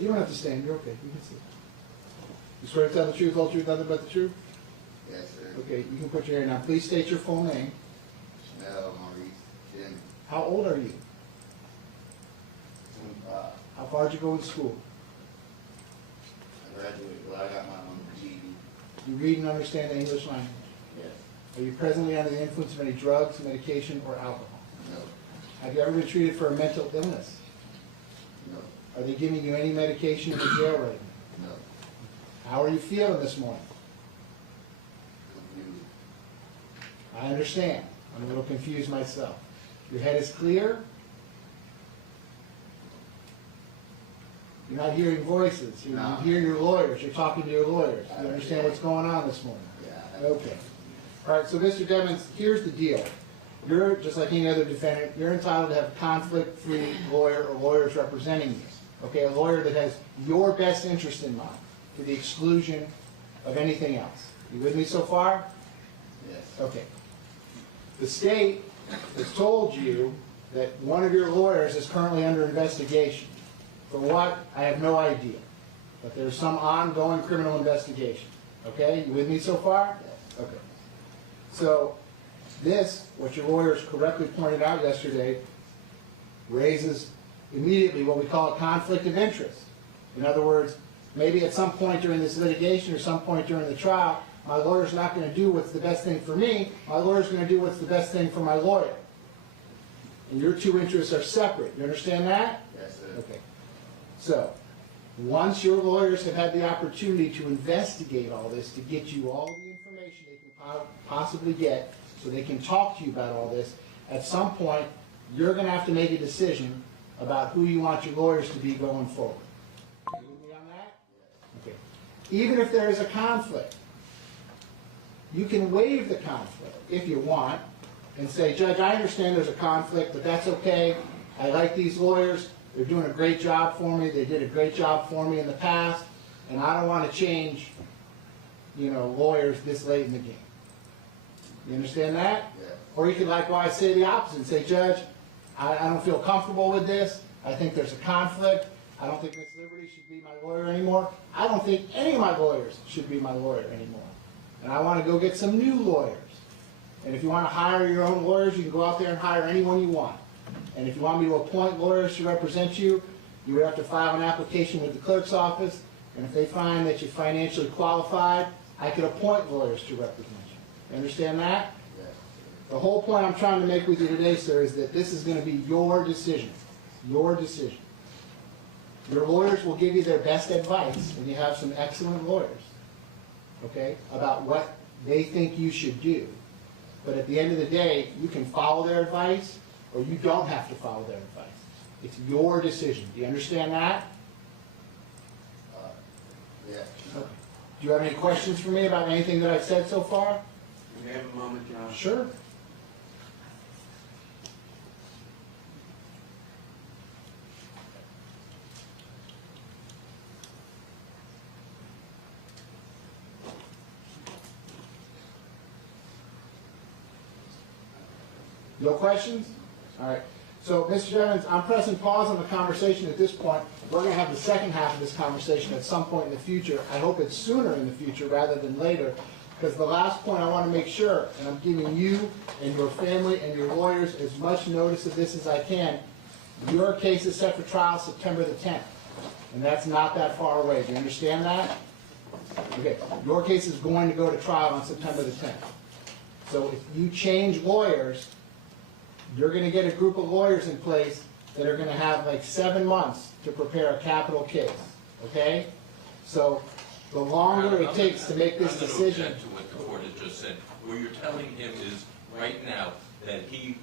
You don't have to stand. You're okay. You can sit. You swear to tell the truth, whole truth, nothing but the truth? Yes, sir. Okay, you can put your hand down. Please state your full name. Chanel Maurice Jimmy. How old are you? 25. How far did you go in school? I graduated, well, I got my own GED. You read and understand the English language. Yes. Are you presently under the influence of any drugs, medication, or alcohol? No. Have you ever been treated for a mental illness? No. Are they giving you any medication in the jail right now? No. How are you feeling this morning? Confused. I understand. I'm a little confused myself. Your head is clear? You're not hearing voices. You're No. hearing your lawyers. You're talking to your lawyers. You understand what's going on this morning? Yeah. Okay. All right, so Mr. Devins, here's the deal. You're, just like any other defendant, you're entitled to have a conflict-free lawyer or lawyers representing you. Okay, a lawyer that has your best interest in mind to the exclusion of anything else. You with me so far? Yes. Okay. The state has told you that one of your lawyers is currently under investigation. For what? I have no idea. But there's some ongoing criminal investigation. Okay? You with me so far? Yes. Okay. So, this, what your lawyers correctly pointed out yesterday, raises immediately what we call a conflict of interest. In other words, maybe at some point during this litigation or some point during the trial, my lawyer's not going to do what's the best thing for me, my lawyer's going to do what's the best thing for my lawyer. And your two interests are separate. You understand that? Yes, sir. Okay. So, once your lawyers have had the opportunity to investigate all this, to get you all the information they can possibly get, so they can talk to you about all this, at some point, you're going to have to make a decision about who you want your lawyers to be going forward. You with me on that? Okay. Even if there is a conflict, you can waive the conflict if you want and say, Judge, I understand there's a conflict, but that's okay. I like these lawyers. They're doing a great job for me. They did a great job for me in the past, and I don't want to change, lawyers this late in the game. You understand that? Yes. Or you could likewise say the opposite and say, Judge, I don't feel comfortable with this. I think there's a conflict. I don't think Miss Liberty should be my lawyer anymore. I don't think any of my lawyers should be my lawyer anymore. And I want to go get some new lawyers. And if you want to hire your own lawyers, you can go out there and hire anyone you want. And if you want me to appoint lawyers to represent you, you would have to file an application with the clerk's office. And if they find that you're financially qualified, I could appoint lawyers to represent you. You understand that? Yes. The whole point I'm trying to make with you today, sir, is that this is going to be your decision. Your decision. Your lawyers will give you their best advice, and you have some excellent lawyers, okay, about what they think you should do. But at the end of the day, you can follow their advice, or you don't have to follow their advice. It's your decision. Do you understand that? Yes. Okay. Do you have any questions for me about anything that I've said so far? Can we have a moment, John? Sure. No questions? All right. So, Mr. Jennings, I'm pressing pause on the conversation at this point. We're going to have the second half of this conversation at some point in the future. I hope it's sooner in the future rather than later, because the last point I want to make sure, and I'm giving you and your family and your lawyers as much notice of this as I can, your case is set for trial September the 10th, and that's not that far away. Do you understand that? Okay. Your case is going to go to trial on September the 10th. So if you change lawyers, you're going to get a group of lawyers in place that are going to have like 7 months to prepare a capital case, okay? So the longer it takes to make this decision... I'm going to object to what the court has just said. What you're telling him is, right now, that he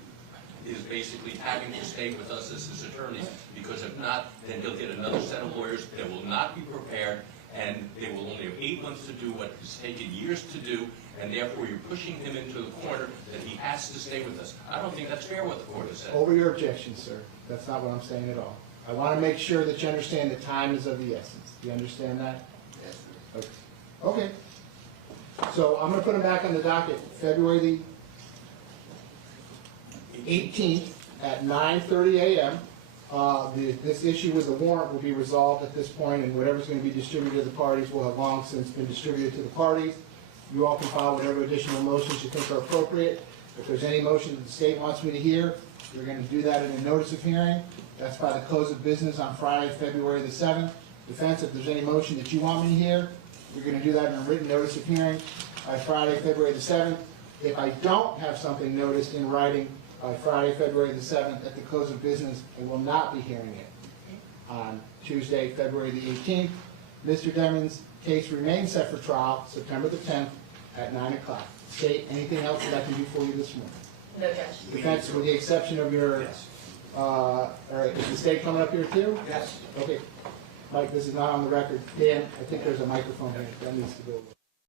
is basically having to stay with us as his attorney, because if not, then he'll get another set of lawyers that will not be prepared, and they will only have 8 months to do what has taken years to do, and therefore you're pushing him into the corner that he has to stay with us. I don't think that's fair what the court has said. Over your objection, sir. That's not what I'm saying at all. I want to make sure that you understand that time is of the essence. Do you understand that? Yes, sir. Okay. Okay. So I'm going to put him back on the docket February the 18th at 9:30 a.m. This issue with the warrant will be resolved at this point, and whatever's going to be distributed to the parties will have long since been distributed to the parties. You all can file whatever additional motions you think are appropriate. If there's any motion that the state wants me to hear, we're going to do that in a notice of hearing. That's by the close of business on Friday, February the 7th. Defense, if there's any motion that you want me to hear, we're going to do that in a written notice of hearing by Friday, February the 7th. If I don't have something noticed in writing by Friday, February the 7th at the close of business, I will not be hearing it on Tuesday, February the 18th. Mr. Deming's case remains set for trial September the 10th at 9 o'clock. State, anything else that I can do for you this morning? No, Judge. Defense, with the exception of your, Yes. all right, is the state coming up here too? Yes. Okay. Mike, this is not on the record. Dan, I think there's a microphone here that needs to go.